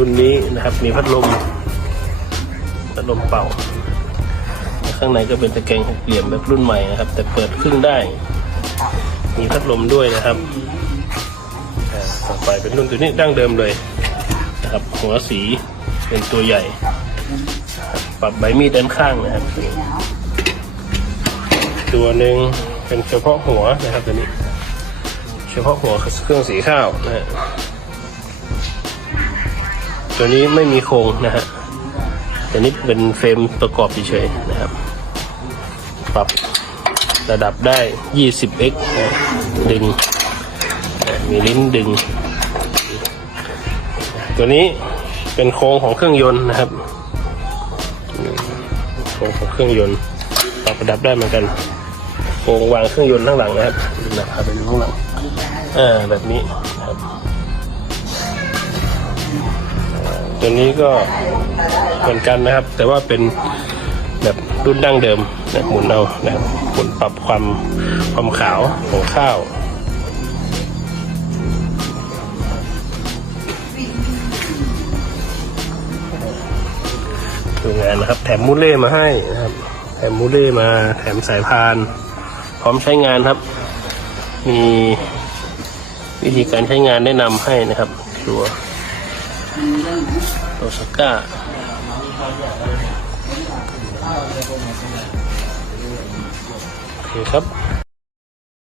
รุ่นนี้นะครับ มีพัดลมพัดลมเป่า ข้างในก็เป็นตะแกรงหกเหลี่ยมแบบรุ่นใหม่นะครับ แต่เปิดครึ่งได้ มีพัดลมด้วยนะครับต่อไปเป็นรุ่นตัวนี้ดั้งเดิมเลยนะครับ หัวสีเป็นตัวใหญ่ ปรับใบมีดด้านข้างนะครับ ตัวหนึ่งเป็นเฉพาะหัวนะครับตัวนี้ เฉพาะหัวเครื่องสีข้าวนะฮะ ตัวนี้ไม่มีโครงนะฮะตัวนี้เป็นเฟรมประกอบเฉยๆนะครับ ปรับระดับได้ 20x นะดึงนะมีลิ้นดึง ตัวนี้เป็นโครงของเครื่องยนต์นะครับ โครงของเครื่องยนต์ ปรับระดับได้เหมือนกัน โครงวางเครื่องยนต์ข้างหลังนะครับนะครับเป็นข้างหลังอ่าแบบนี้นะครับ ตัวนี้ก็เหมือนกันนะครับ แต่ว่าเป็นแบบรุ่นดั้งเดิมนะหมุนเอานะครับหมุนปรับความความขาวของข้าวดูงานนะครับ แถมมูเล่มาให้นะครับ แถมมูเล่มา แถมสายพาน พร้อมใช้งานครับ มีวิธีการใช้งานแนะนำให้นะครับตัว โตสก้าโอเคครับ